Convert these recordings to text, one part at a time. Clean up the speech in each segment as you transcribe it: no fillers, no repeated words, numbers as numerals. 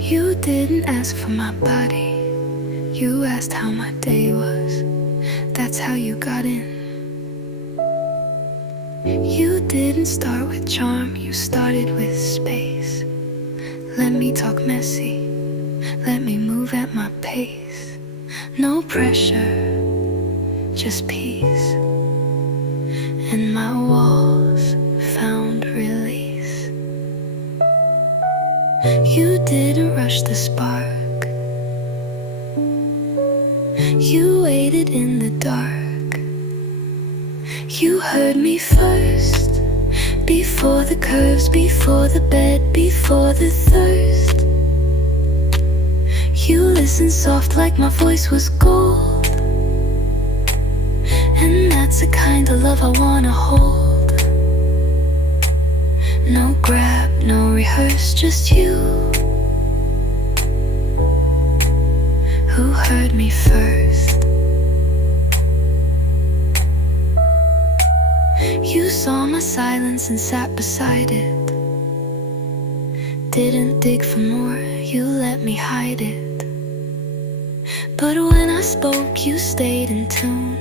You didn't ask for my body, you asked how my day was. That's how you got in. You didn't start with charm, you started with space. Let me talk messy, let me move at my pace. No pressure, just peace. And my walls found release. You didn't rush the spark, you waited in the dark. You heard me first, before the curves, before the bed, before the thirst. You listened soft like my voice was gold. And that's the kind of love I wanna hold. No grab, no rehearse, just you. Who heard me first? You saw my silence and sat beside it. Didn't dig for more, you let me hide it. But when I spoke, you stayed in tune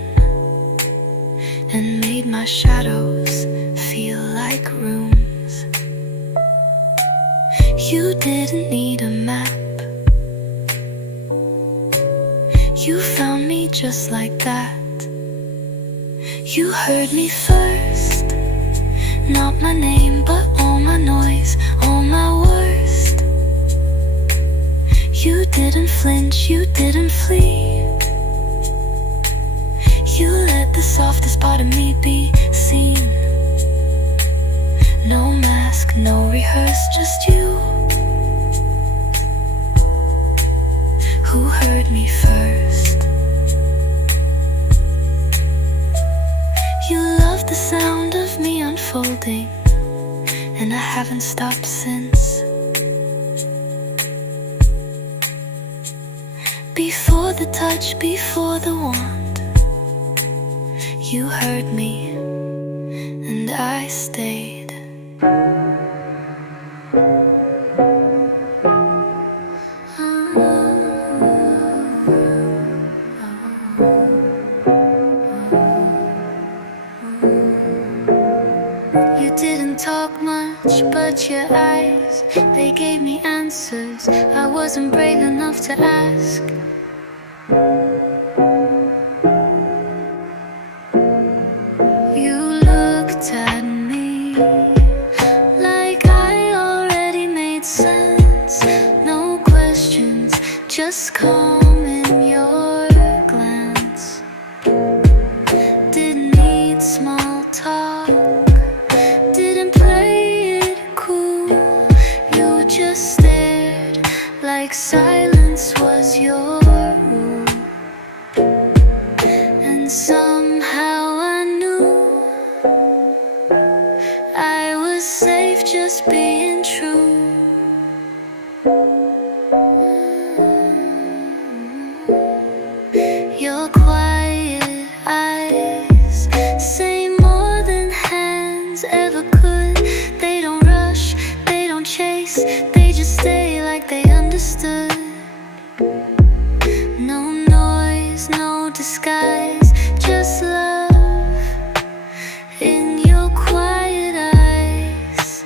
and made my shadows feel like rooms. You didn't need a map, you found me just like that. You heard me first, not my name but all my noise, all my worst. You didn't flinch, you didn't flee. You let the softest part of me be seen. No mask, no rehearse, just you. Who heard me first? You love the sound of me unfolding, and I haven't stopped since. Before the touch, before the wand, you heard me, and I stayed. You didn't talk much, but your eyes, they gave me answers I wasn't brave enough to ask. You looked at me like I already made sense. No questions, just calm in your glance. Didn't need small talk, didn't play it cool. You just stared like silence was your rule. And somehow I knew I was safe just being true. Your quiet eyes say more than hands ever could. They don't rush, they don't chase, they just stay like they understood. No noise, no disguise, just love in your quiet eyes.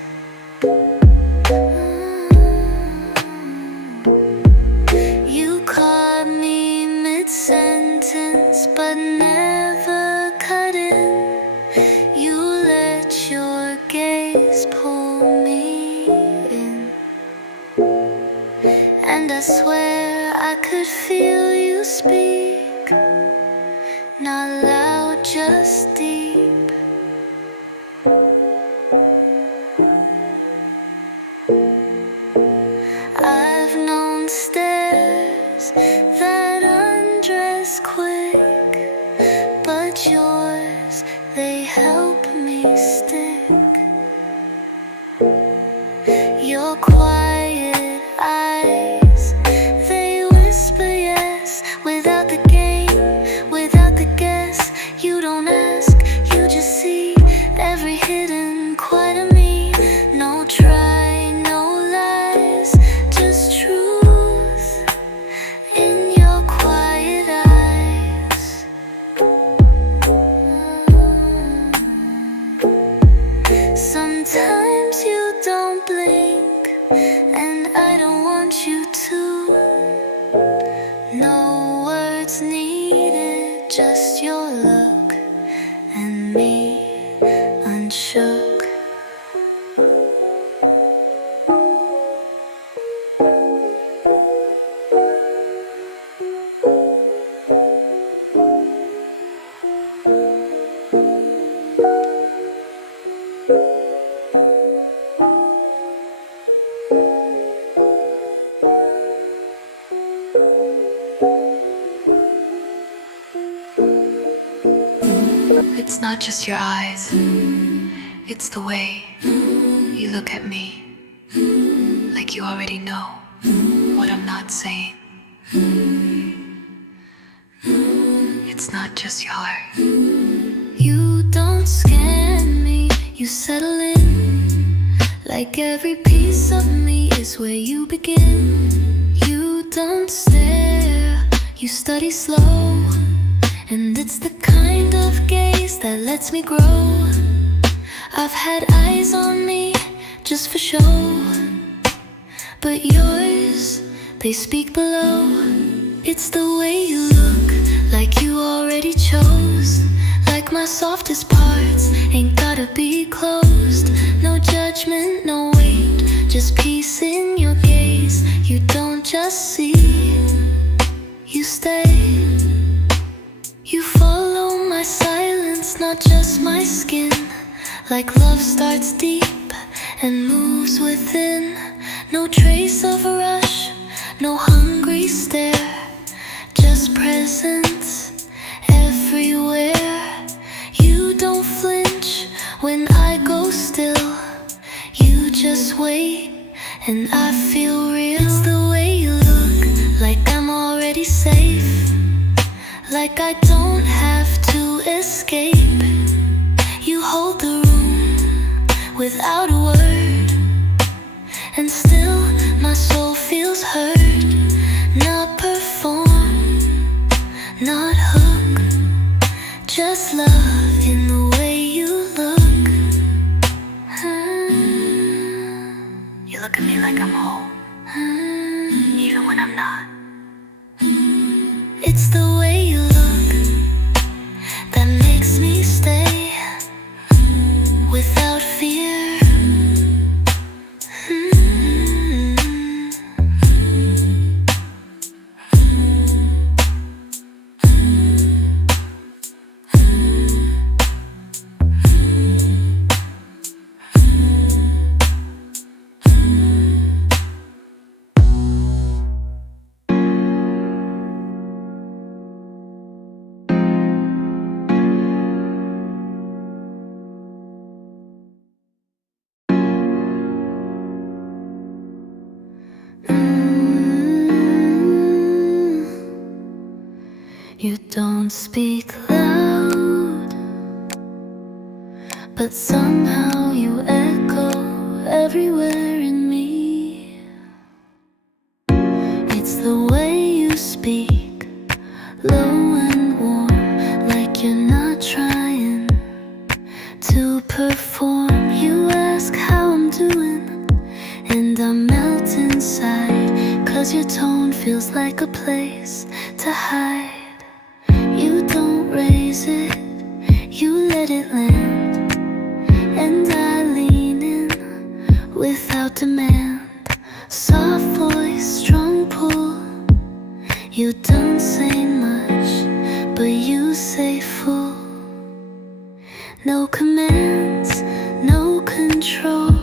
You caught me mid-sentence, but never cut in. You let your gaze pull me in, and I swear I could feel you speak, not loud, just deep. I've known stares that undress quick, but yours, they help me stick. Your quiet eyes, they whisper yes, without the game, without the guess. You don't ask, you just see every hint. Just your look and me unshook. It's not just your eyes, it's the way you look at me, like you already know what I'm not saying. It's not just your heart. You don't scan me, you settle in, like every piece of me is where you begin. You don't stare, you study slow, and it's the kind of gaze that lets me grow. I've had eyes on me just for show, but yours, they speak below. It's the way you look, like you already chose, like my softest parts ain't gotta be closed. No judgment, no weight, just peace in your gaze. You don't just see, you stay. You follow my silence, not just my skin, like love starts deep and moves within. No trace of a rush, no hungry stare, just presence everywhere. You don't flinch when I go still, you just wait and I feel real. It's the way you look, like I'm already safe, like I don't have to escape. You hold the room without a word, and still my soul feels heard. Not perform, not hook, just love in the way you look. You look at me like I'm home, even when I'm not. It's the way you look that makes me stay without fear. You don't speak loud, but somehow you echo everywhere in me. It's the way you speak, low and warm, like you're not trying to perform. You ask how I'm doing, and I melt inside, 'cause your tone feels like a place to hide. You don't raise it, you let it land, and I lean in without demand. Soft voice, strong pull, you don't say much, but you say full. No commands, no control,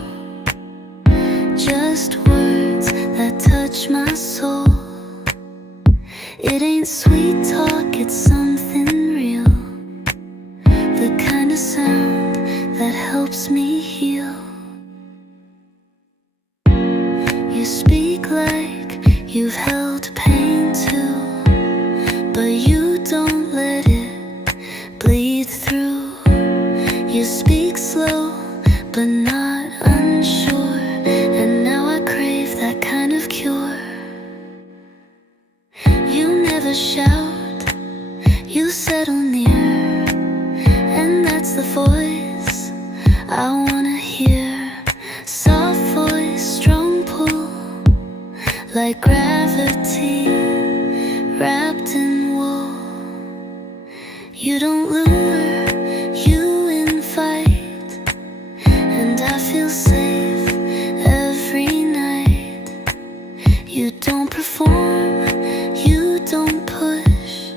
just words that touch my soul. It ain't sweet talk, it's something real, the kind of sound that helps me heal. You speak like you've held pain too, but you don't let it bleed through. You speak slow, but not unsure, and now I crave that kind of cure. You never shout, you settle near, and that's the voice I wanna hear. Soft voice, strong pull, like gravity wrapped in wool. You don't lure, you invite, and I feel safe every night. You don't perform, you don't push,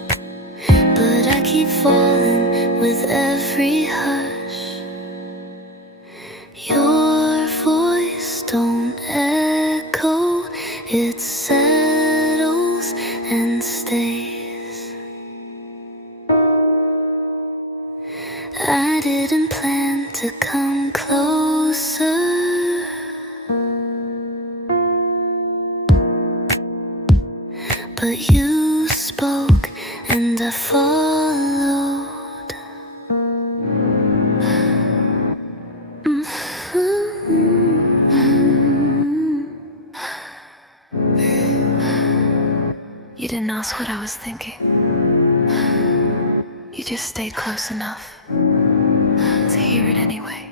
but I keep falling with every hush. Your voice don't echo, it settles and stays. I didn't plan to come closer, but you spoke and I followed. You didn't ask what I was thinking. You just stayed close enough to hear it anyway.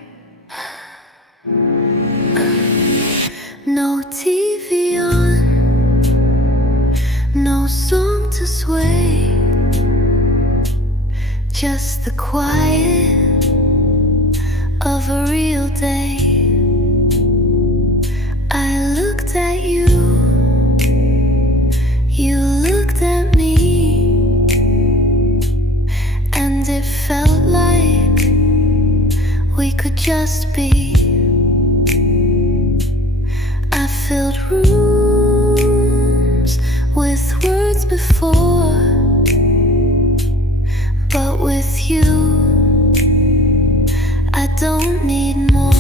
No TV on, no song to sway, just the quiet of a real day. I looked at you, you looked at me, and it felt like we could just be. I filled rooms with words before, but with you I don't need more.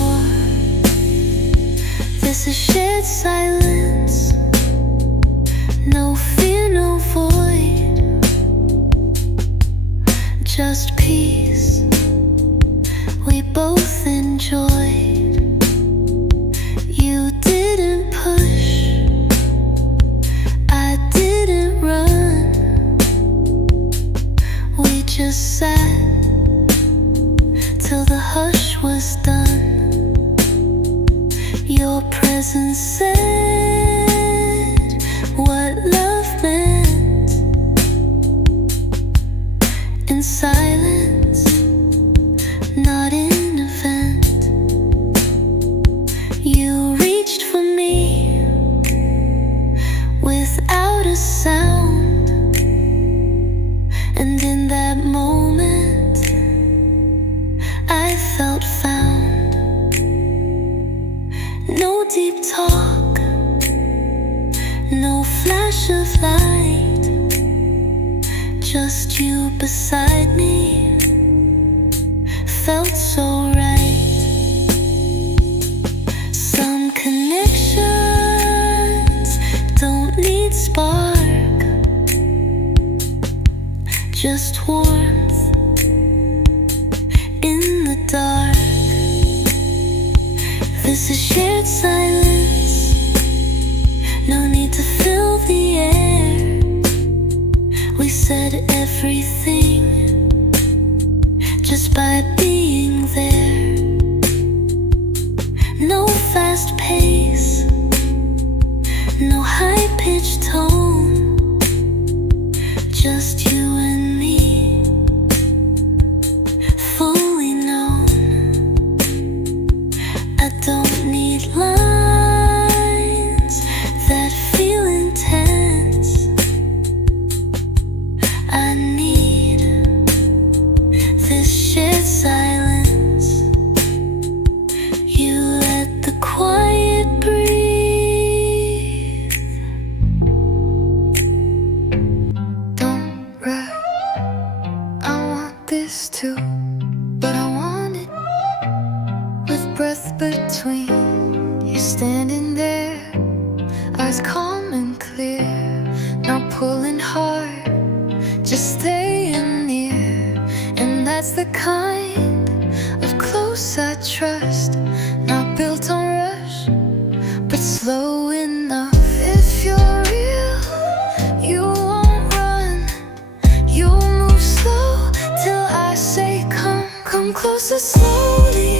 This is shared silence, no fear, no void, just peace we both enjoyed. You didn't push, I didn't run, we just sat till the hush was done. Your presence said what love meant in silence, not in event. You reached for me without a sound, and in that moment I felt found. No deep talk, no flash of light, just you beside me felt so right. Some connections don't need spark, just warmth in the dark. This is shared silence, no need to fill the air. We said everything just by being there. No fast pace, no high-pitched tone, just you and me, fully known. I don't need lines that feel intense, I need this shared silence. You let the quiet breathe. Don't rush, I want this too, but I want it with breath between. You're standing there, eyes calm and clear, not pulling hard, just staying near. And that's the kind of close I trust, not built on rush, but slow enough. If you're real, you won't run, you'll move slow till I say come. Come closer slowly,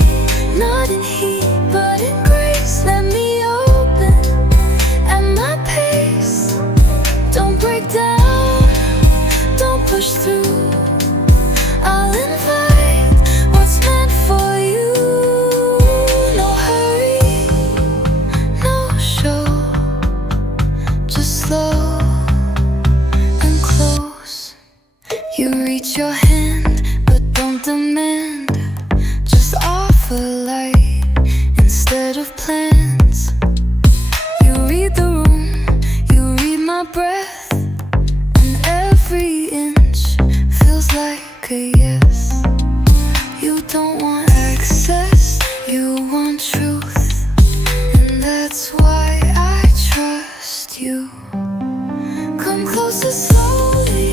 not in heat, but in grace. Let me open at my pace. Don't break down, don't push through. reach your hand, but don't demand. Just offer light instead of plans. You read the room, you read my breath, and every inch feels like a yes. You don't want access, you want truth, and that's why I trust you. Come closer slowly,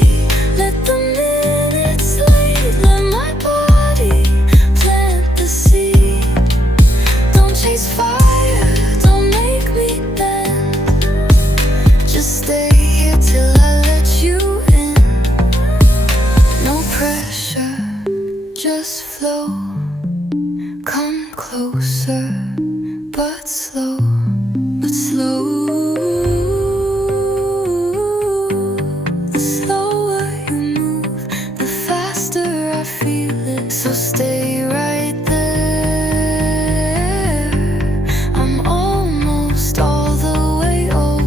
let the minutes lead. Let my body plant the seed. Don't chase fire, don't make me bend. Just stay here till I let you in. No pressure, just flow. Come closer, but slow, but slow. The slower you move, the faster I feel it. So stay right there. I'm almost all the way open.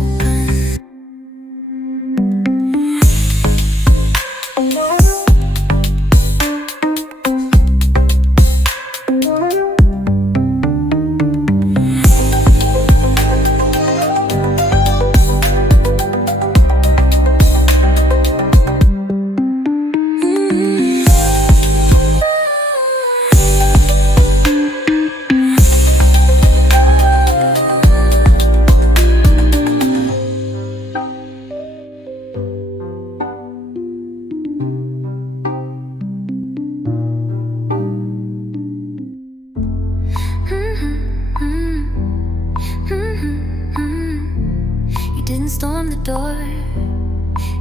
You didn't storm the door,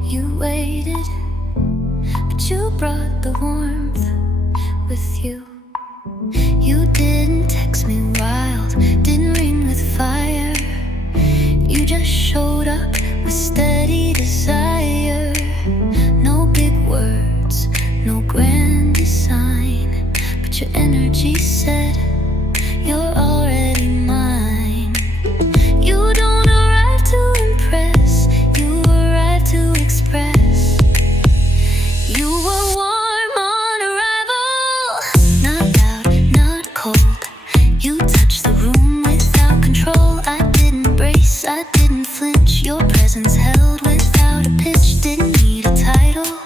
you waited, but you brought the warmth with you. You didn't text me wild, didn't ring with fire. You just showed up with steady desire. No big words, no grand design, but your energy said you're already mine. You don't arrive to impress, you arrive to express. You were warm on arrival, not loud, not cold. You touched the room without control. I didn't brace, I didn't flinch. Your presence held without a pitch. Didn't need a title,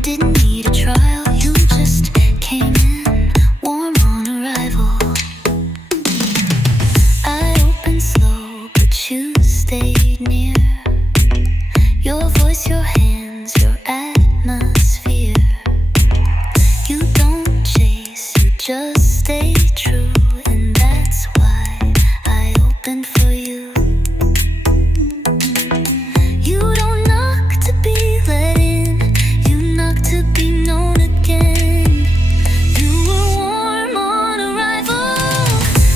didn't need a trial. You just came in, warm on arrival. I opened slow, but you stayed near. Your voice, your hands, your atmosphere. You don't chase, you just stay true, and that's why I opened for you. You don't knock to be let in, you knock to be known again. You were warm on arrival,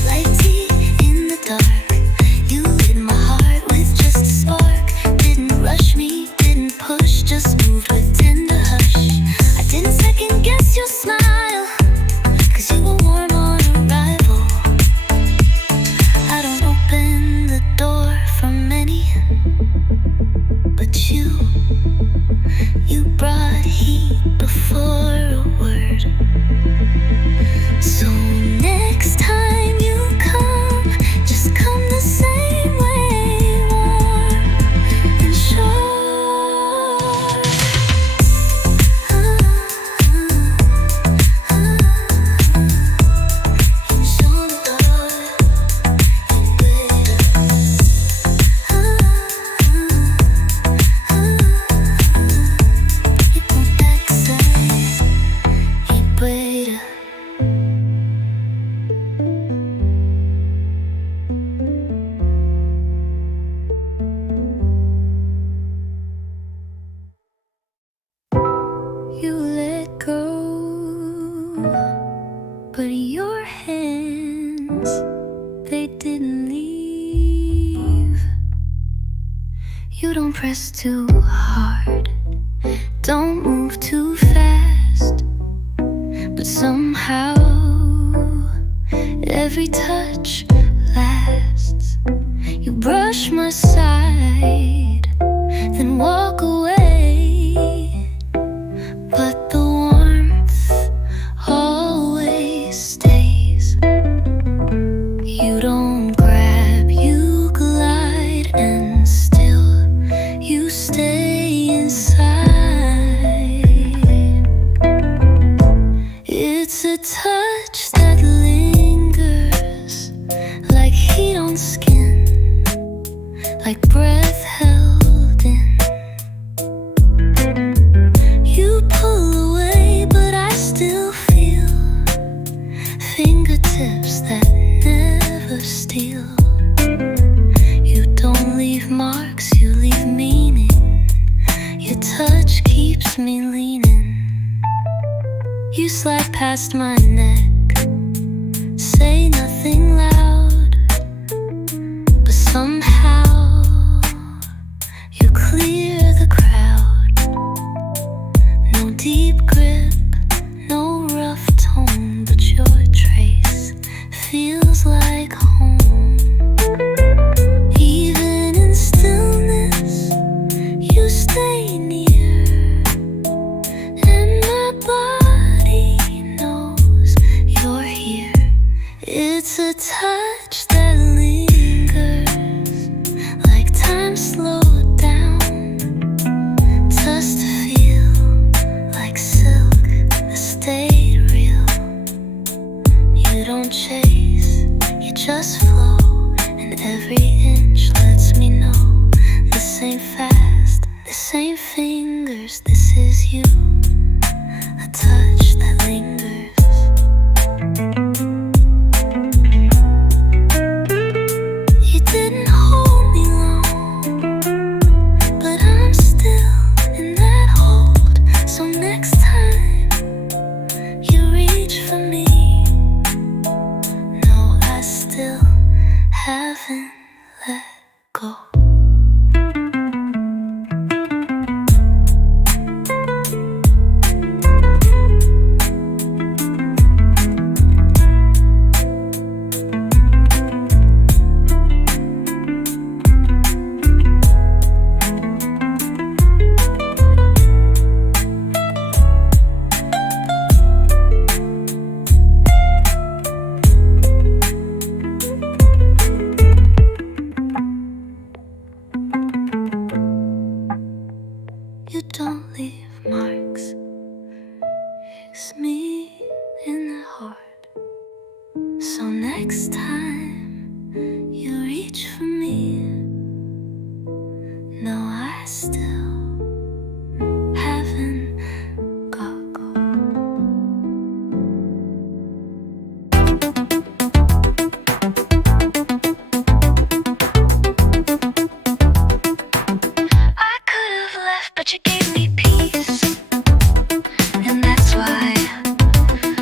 like tea in the dark. You lit my heart with just a spark. Didn't rush me, didn't push, just moved with tender hush. I didn't second guess your smile, 'cause you were warm on arrival. I don't open the door for many, but you brought heat before a word. So next time you come, just come the same way, warm and sure. Show the door, you better. You won't access, you better. You let go, but your hands, they didn't leave. You don't press too hard, don't move too fast, but somehow every touch lasts. You brush my side, then walk away, but You slide past my neck, say nothing loud, but somehow you clear the crowd. No deep grip, no rough tone, but your trace feels like home. Even in stillness, you stay near, and my body knows you're here. It's a touch that lingers, like time slowed down. Just to feel like silk that stayed real. You don't chase, you just flow, and every inch lets me know this ain't fast, this ain't fingers, this is you. A touch that lingers. You didn't hold me long, but I'm still in that hold. So next time you reach for me, no, I still haven't let go. You don't leave marks, it's me in the heart. So next time you reach for me, no, I still haven't got go. I could have left, but you gave me peace, and that's why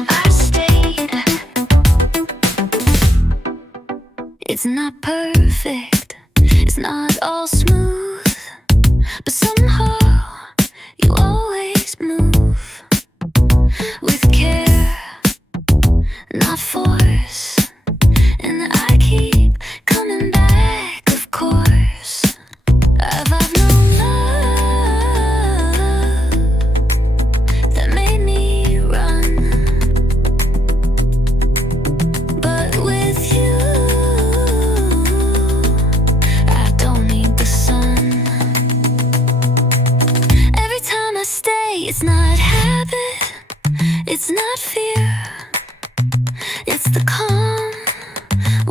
I stayed. It's not perfect, it's not all smooth, but somehow you always move with care, not force, and I keep coming back, of course. I've known love that made me run, but with you I don't need the sun. Every time I stay, it's not habit, it's not fear, it's the calm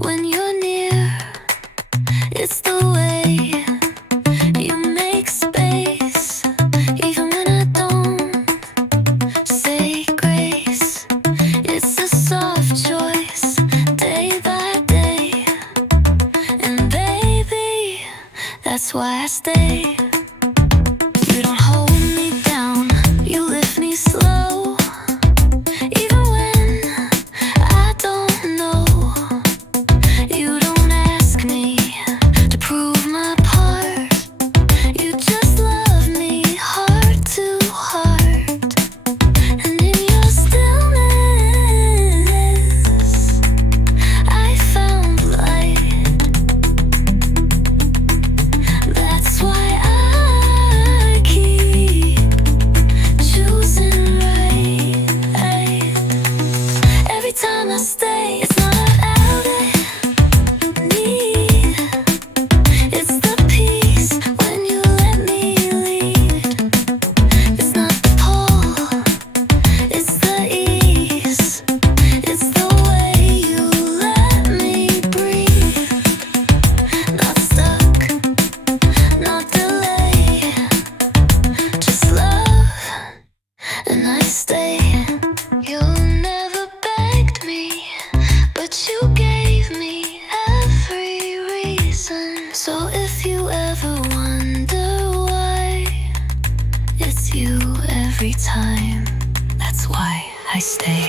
when you're near. It's the way you make space, even when I don't say grace. It's a soft choice, day by day, and baby, that's why I stay. You don't hold me down, you lift me slow, even when I don't know. You don't ask me to prove my part, you just love me heart to heart. And in your stillness, I found light. That's why I keep choosing right. Every time I stay, it's not out of need, it's the peace when you let me lead. It's not the pull, it's the ease, it's the way you let me breathe. Not stuck, not delay, just love, and I stay. You never begged me, but you gave me every reason. So if you ever wonder why, it's you every time. That's why I stay.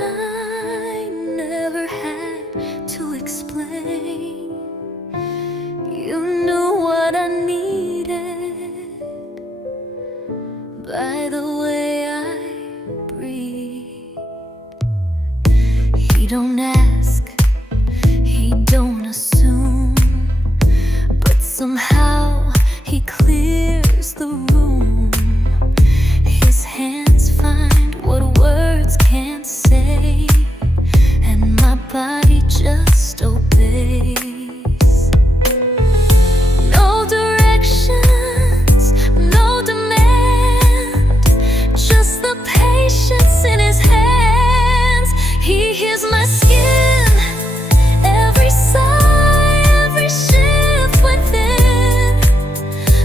I never had to explain. You knew what I needed by the way I breathe. He don't ask, he don't assume, but somehow he clears the room. His hands find what words can't say, and my body just obeys. No directions, no demand, just the patience in his hands. He hears my skin, every sigh, every shift within.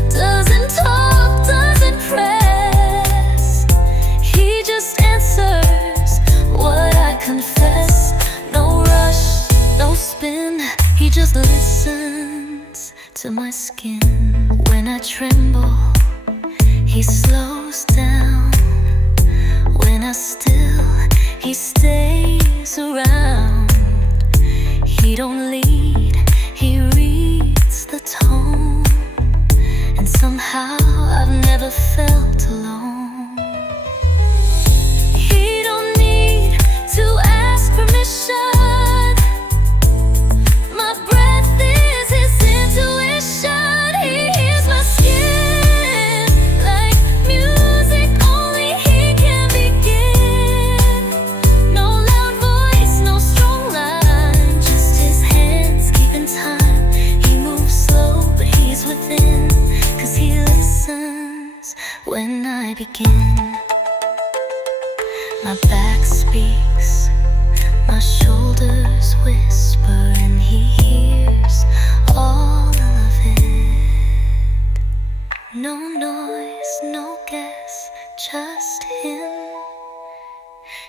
Doesn't talk, doesn't press, he just answers what I confess. No rush, no spin, he just listens to my skin. When I tremble, he slows down. When I still, he stays around. He don't lead, he reads the tone, and somehow I've never felt alone. He don't need to ask permission. My breath is his intuition. He hears my skin like music only he can begin. No loud voice, no strong line, just his hands keeping time. He moves slow, but he's within, 'cause he listens when I begin. My back speaks, my shoulders whisper, and he hears all of it. No noise, no guess, just him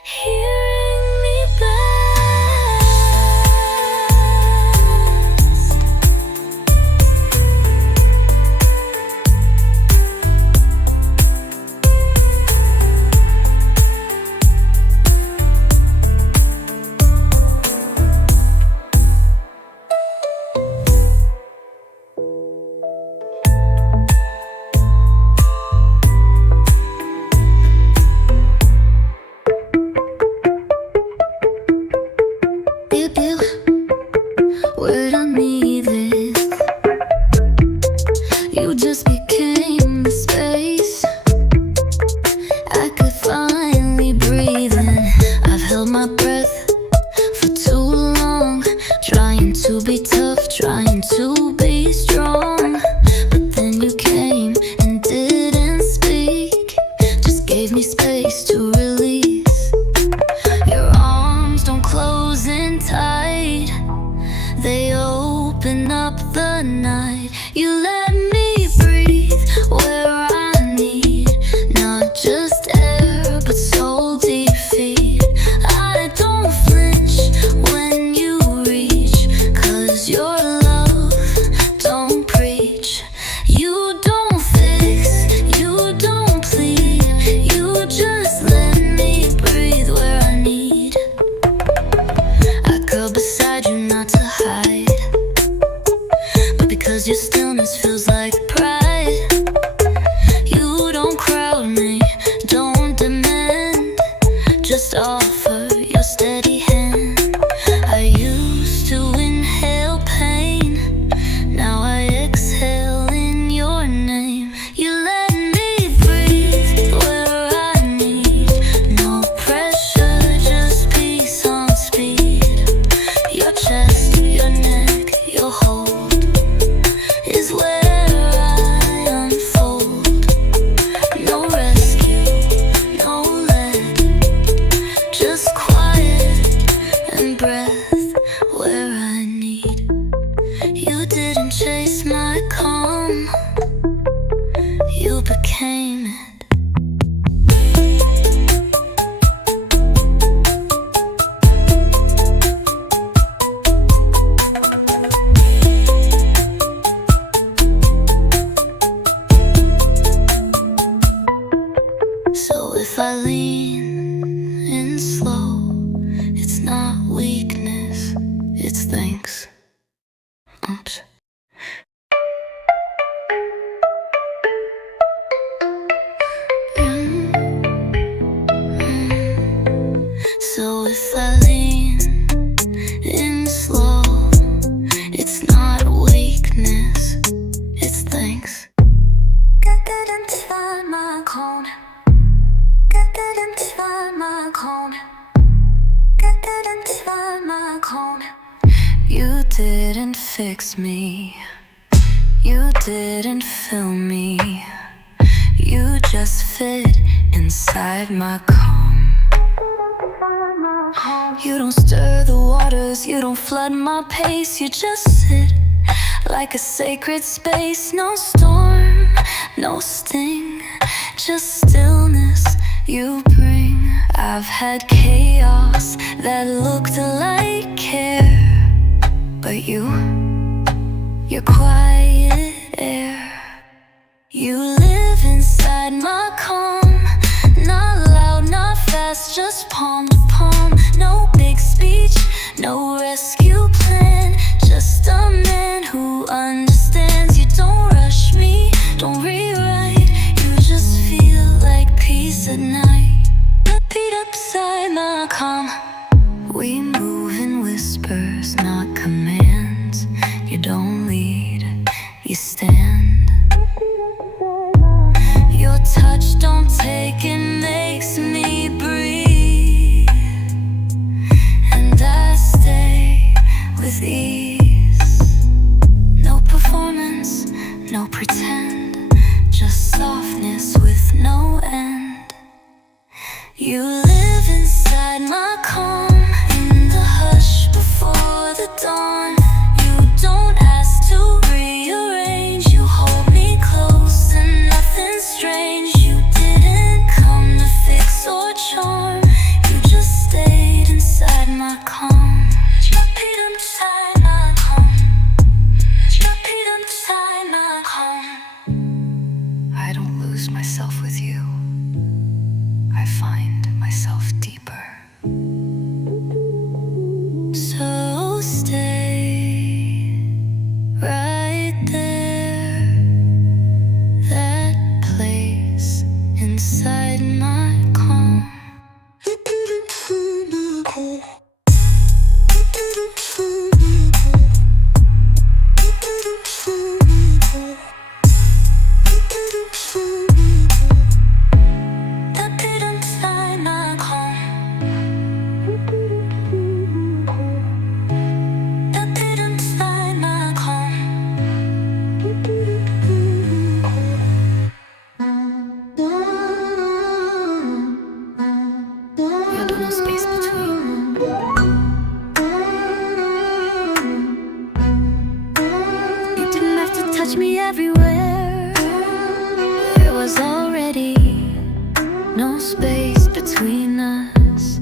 hearing me best. Where I need this, you just became the space I could finally breathe in. I've held my breath for too long, trying to be tough, trying to be strong. But then you came and didn't speak, just gave me space to release. Your arms don't close in tight, they open up the night. You let me breathe where I need, not just air, but soul deep feet. I don't flinch when you reach, 'cause your love don't preach. You don't fix, you don't plead, you just let me breathe where I need. I curl beside you not to hide, but because your stillness feels like pride. You don't crowd me, don't demand, just offer your steady hand. I used to inhale pain, now I exhale in your name. You let me breathe where I need, no pressure, just peace on speed. Your chest, your neck, your hold is where I unfold. No rescue, no let, just quiet and breath where I need. You didn't chase my calm, you became it. if I lean in slow, it's not weakness, it's thanks. Oops. So if I lean in slow, it's not weakness, it's thanks. Couldn't find my cone. Couldn't find my cone. Couldn't find my cone. You didn't fix me. You didn't fill me. You just fit inside my calm. You don't stir the waters, you don't flood my pace. You just sit like a sacred space. No storm, no sting, just stillness you bring. I've had chaos that looked like care, but you're quiet air. You live inside my calm. Not loud, not fast, just palm to palm. No big speech, no rescue plan, just a man who understands. You don't rush me, don't rewrite. You just feel like peace at night. Beat upside my calm. We move in whispers, not commands. You don't lead, you stand. Your touch don't take, it makes me breathe. And I stay with ease. No performance, no pretend, just softness with no end. You live inside my calm, in the hush before the dawn. You don't ask to rearrange, you hold me close and nothing strange. You didn't come to fix or charm, you just stayed inside my calm. Repeat inside my calm. Repeat inside my calm. I don't lose myself with you, I find myself deeper. So stay right there, that place inside my calm. Touch me everywhere. There was already no space between us.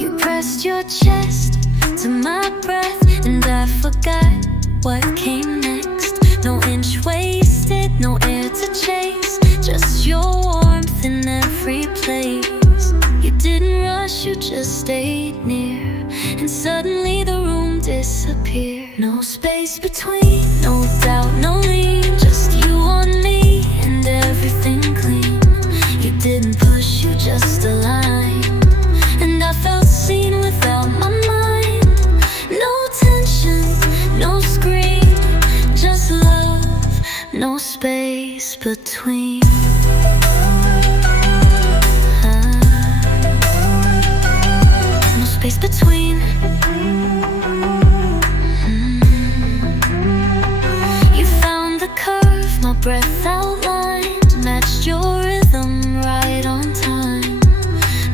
You pressed your chest to my breath, and I forgot what came next. No inch wasted, no air to chase, just your warmth in every place. You didn't rush, you just stayed near, and suddenly the room disappeared. No space between, no doubt, no lean, just you on me and everything clean. You didn't push, you just aligned, and I felt seen without my mind. No tension, no scream, just love, no space between. No space between. You found the curve, my breath outlined, matched your rhythm right on time.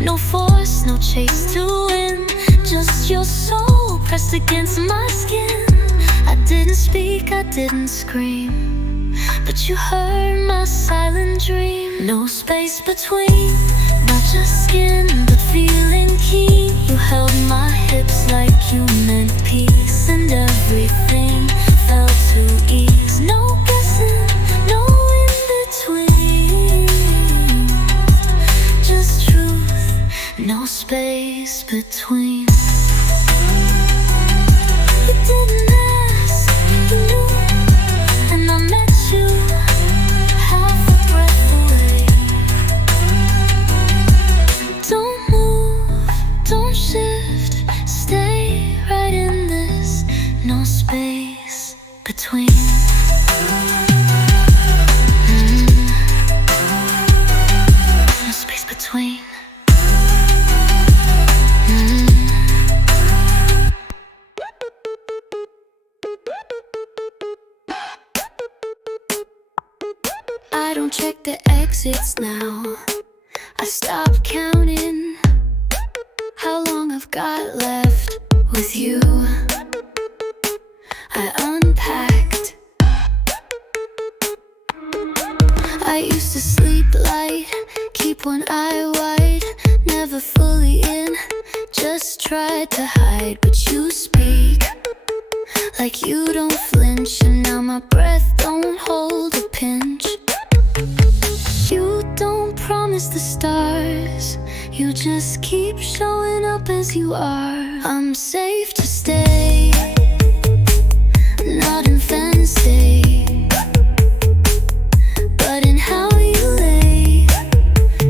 No force, no chase to win, just your soul pressed against my skin. I didn't speak, I didn't scream, but you heard my silent dream. No space between, not just skin, but feeling keen. You held my hips like you meant peace, and everything felt to ease. No guessing, no between. You didn't ask, you knew, and I met you half a breath away. Don't move, don't shift, stay right in this, no space between. No space between. I don't check the exits now. I stopped counting how long I've got left with you. I unpacked. I used to sleep light, keep one eye wide, never fully in, just tried to hide. But you speak like you don't flinch, and now my breath don't hold a pinch. You don't promise the stars, you just keep showing up as you are. I'm safe to stay, not in fancy, but in how you lay.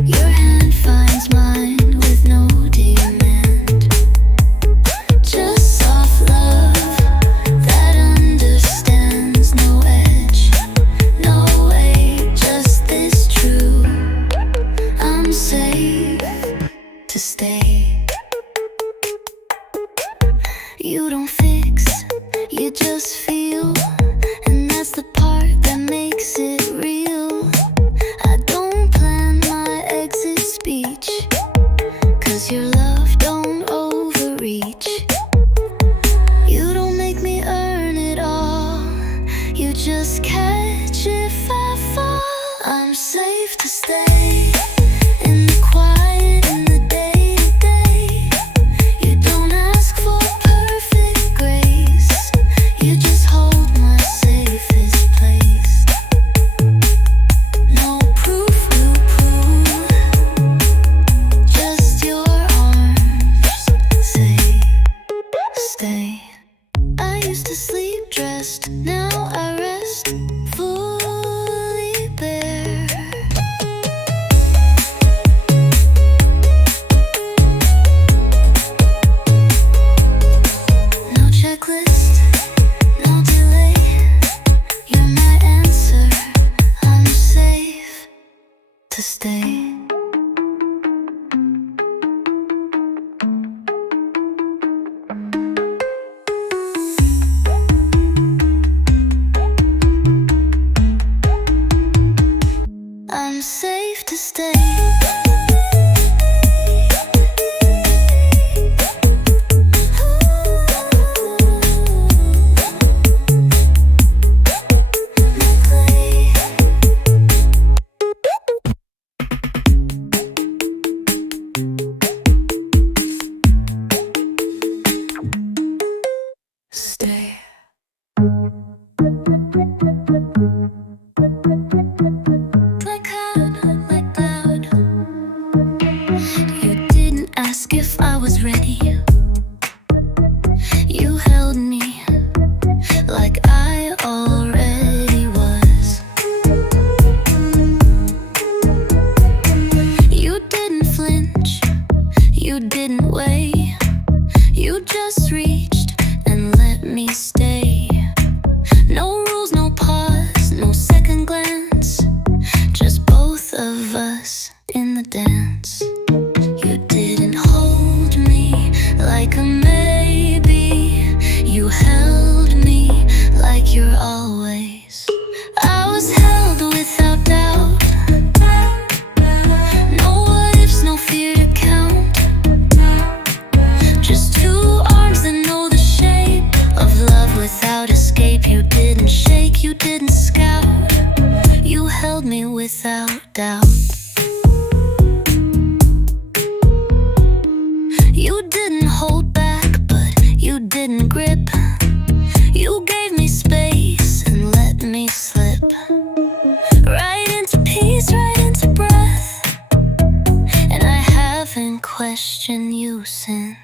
Your hand finds mine with no demand. Just soft love that understands, no edge, no way, just this true. I'm safe to stay. You don't fix, you just feel, and that's the part that makes it real. I don't plan my exit speech, 'cause your love don't overreach. You don't make me earn it all, you just catch if I fall. I'm safe to stay in the quiet, in the day-to-day. You don't ask for perfect grace, you just hold my safest place. No proof will prove, just your arms say, stay. I used to sleep dressed, now I rest fully bare. No checklist, no delay, you're my answer, I'm safe to stay. I'm safe to stay. Stay. Like cloud. You didn't ask if I was ready. You held me like I already was. You didn't flinch, you didn't weigh, you just reached and let me stay. No rules, no pause, no second glance, just both of us in the dance. You didn't hold me like a maybe, you held me like you're always. I was held without doubt, no what ifs, no fear to count, just two arms that know the shape of love without escape. You didn't shake, you didn't scout, you held me without doubt. You didn't hold back, but you didn't grip. You gave me space and let me slip right into peace, right into breath. And I haven't questioned you since.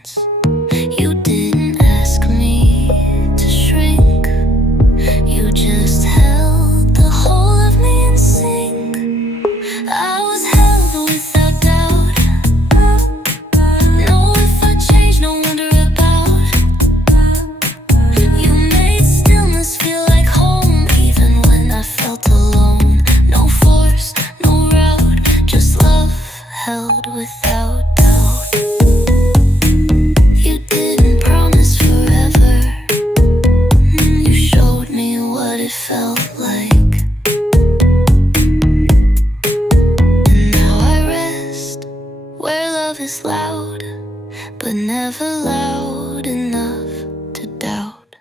it felt like. And now I rest where love is loud, but never loud enough to doubt.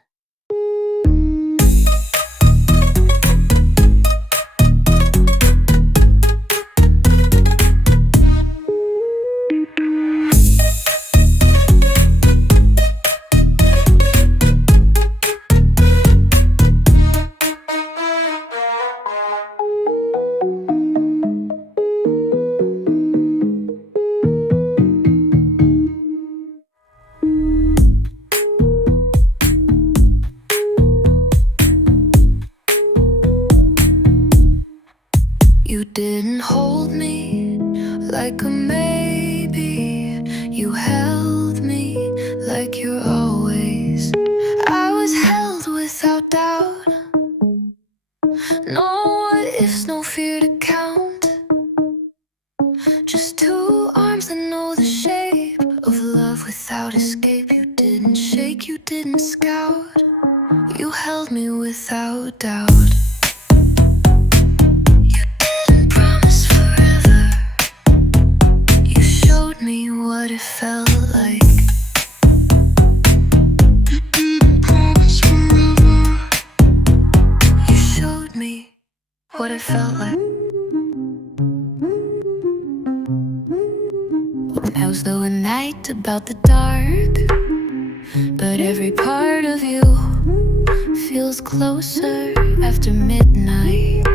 You didn't hold me like a maybe. You held me like you're always. I was held without doubt. No what ifs, no fear to count. Just two arms that know the shape of love without escape. You didn't shake, you didn't scout. You held me without doubt. Me what it felt like. You didn't promise forever. You showed me what it felt like. Now's the night about the dark, but every part of you feels closer after midnight.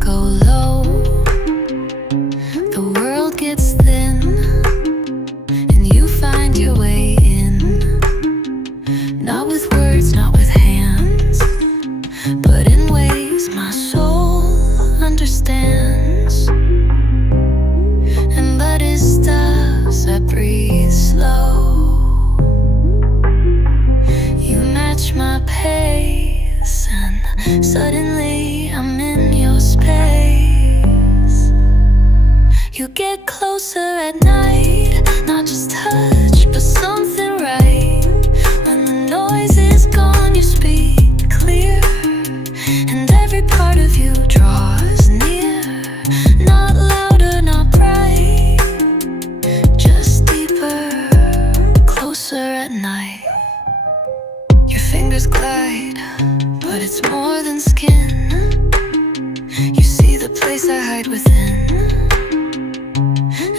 Go low, the world gets thin, and you find your way in. Not with words, not with hands, but in ways my soul understands. And but it stops, I breathe slow. You match my pace, and suddenly I'm in your space. You get closer at night, not just touch, but something right. When the noise is gone, you speak clear, and every part of you draws near. Not louder, not bright, just deeper, closer at night. Your fingers glide, but it's more than skin. You see the place I hide within,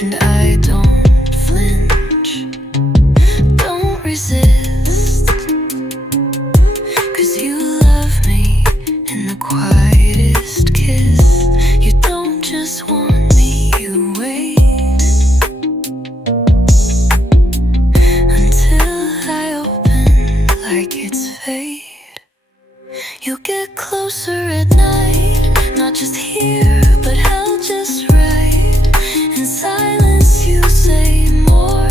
and I don't flinch, don't resist, 'cause you love me in the quietest kiss. You don't just want me, you wait until I open like it's fate. You get closer at night, not just here, but held just right. In silence you say more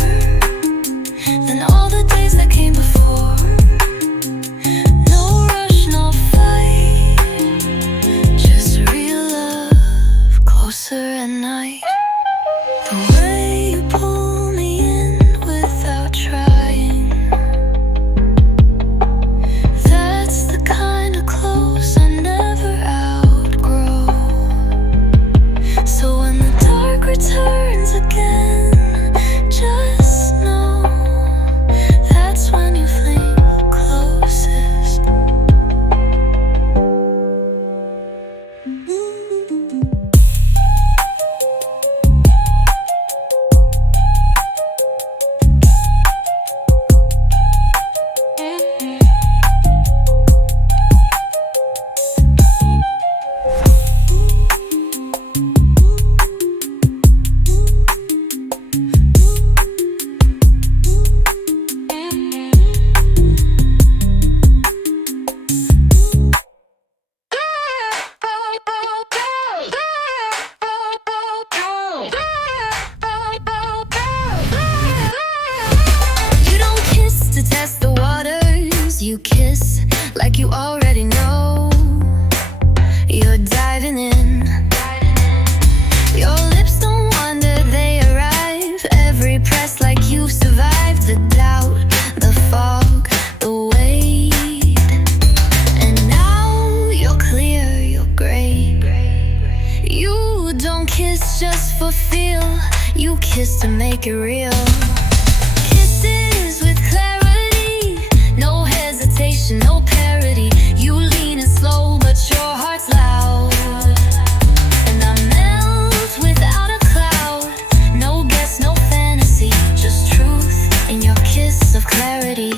than all the days that came before. No rush, no fight, just real love, closer at night. The way you pull me in without trying, that's the kind of close I never outgrow. never feel. You kiss to make it real. Kisses with clarity, no hesitation, no parody. You lean and slow, but your heart's loud. And I melt without a cloud. No guess, no fantasy, just truth in your kiss of clarity.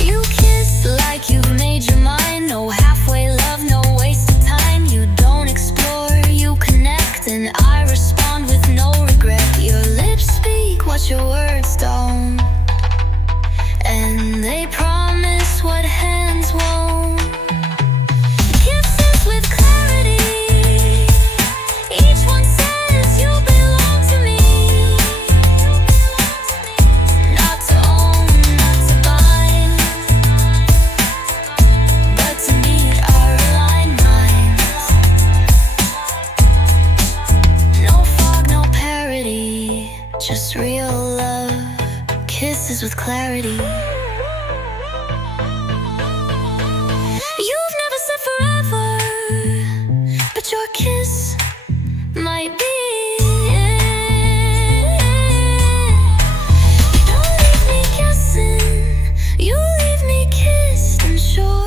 You kiss like you've made your mind. No halfway love, no waste of time. You don't explore, you connect, and I respond with no regret. Your lips speak what your words don't, and they promise what hands won't. Kisses with clarity, each one says you belong to me. Not to own, not to bind, but to meet our aligned minds. No fog, no parody, just real love. Kisses with clarity. You've never said forever, but your kiss might be it. You don't leave me guessing, you leave me kissed and sure.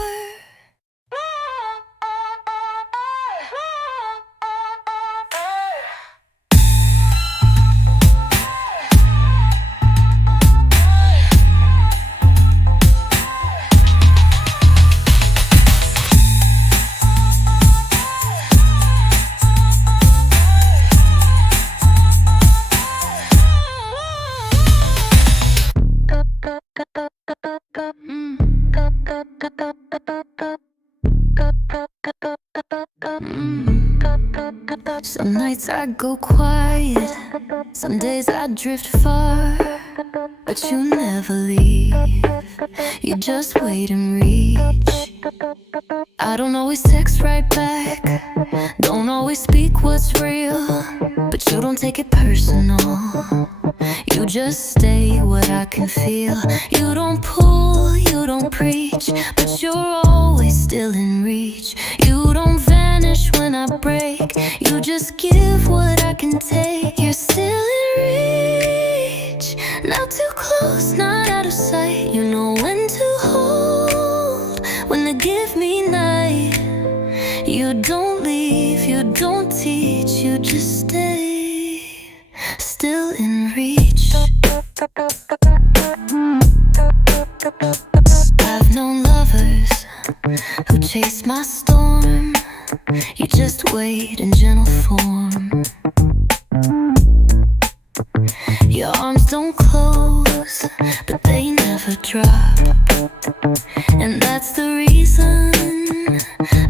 Some nights I go quiet, some days I drift far, but you never leave, you just wait and reach. I don't always text right back, don't always speak what's real, but you don't take it personal. You just stay what I can feel. You don't pull, you don't preach, but you're always still in reach. You don't vanish when I break, you just give what I can take. You're still in reach, not too close, not out of sight. You know when to hold, when to give me night. You don't leave, you don't teach, you just stay still in reach. I've known lovers who chase my storm. You just wait in gentle form. Your arms don't close, but they never drop. And that's the reason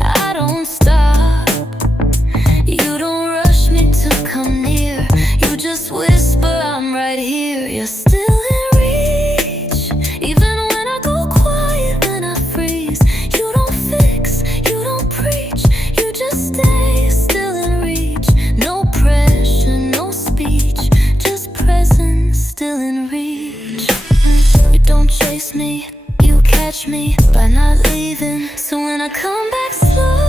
I don't stop. You don't rush me to come near, you just whisper I'm right here. You're still in reach, even when I go quiet, when I freeze. You don't fix, you don't preach, you just stay still in reach. No pressure, no speech, just presence, still in reach. You don't chase me, you catch me by not leaving. So when I come back slow,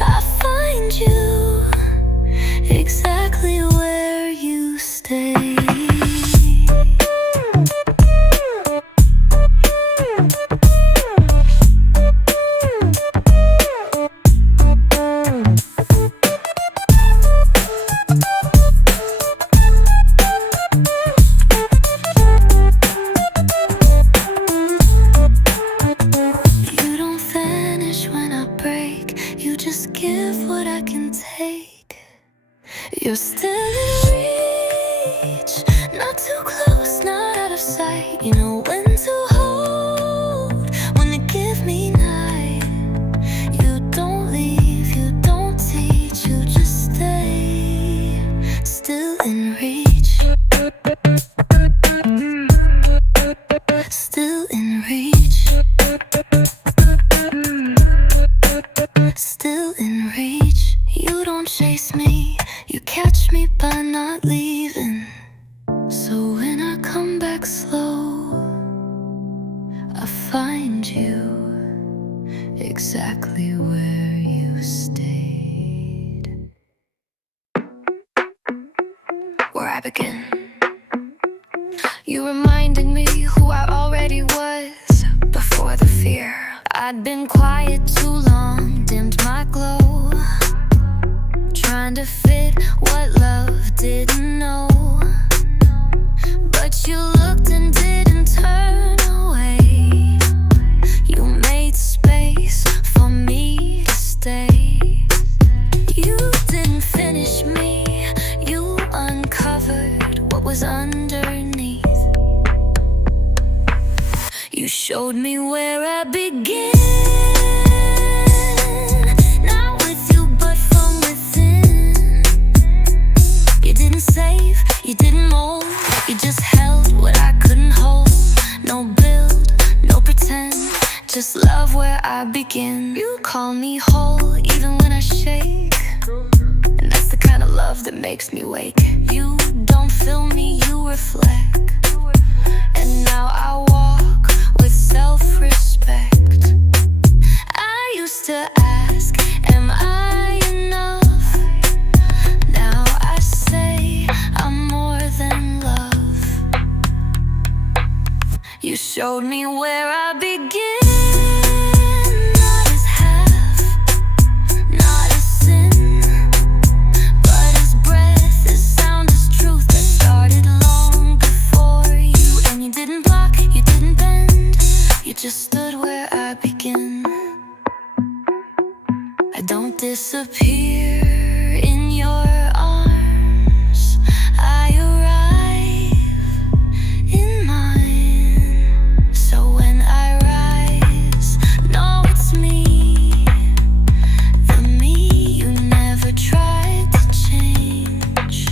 I find you exactly where you stay. You don't vanish when I break, you just give what I can take. You're still in reach, not too close, not out of sight. You know when to hold, when to give me night. You don't leave, you don't teach, you just stay still in reach. Still in reach. Still in reach. You don't chase me, you catch me by not leaving. So when I come back slow, I'd been quiet too long, dimmed my glow, trying to fit what love didn't know. But you looked and didn't turn away. You made space for me to stay. You didn't finish me, you uncovered what was underneath. You showed me where I began, not with you but from within. You didn't save, you didn't mold, you just held what I couldn't hold. No build, no pretend, just love where I begin. You call me whole even when I shake, and that's the kind of love that makes me wake. You don't fill me, you reflect, and now I walk with self-respect. I used to ask, am I enough? Now I say I'm more than love. You showed me where I begin, not as half, not as sin, but as breath, as sound, as truth that started long before you. And you didn't block, you didn't bend, you just stood where I begin. I don't disappear in your arms, I arrive in mine. So when I rise, know it's me, the me you never tried to change.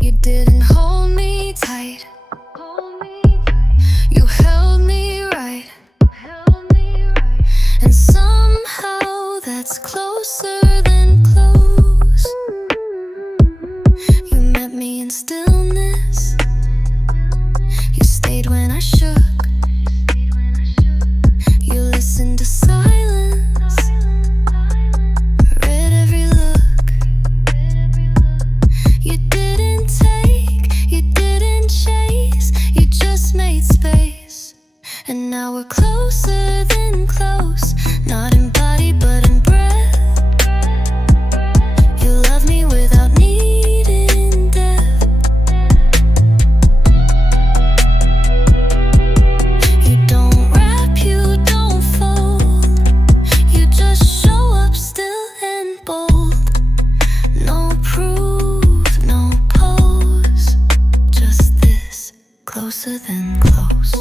You didn't hold me tight, you held me right, and somehow that's closer than close. You met me in stillness, you stayed when I shook, you listened to silence, read every look. You didn't take, you didn't chase, you just made space. And now we're closer than close, not in body but in breath. You love me without needing depth. You don't wrap, you don't fold, you just show up still and bold. No proof, no pose, just this, closer than close.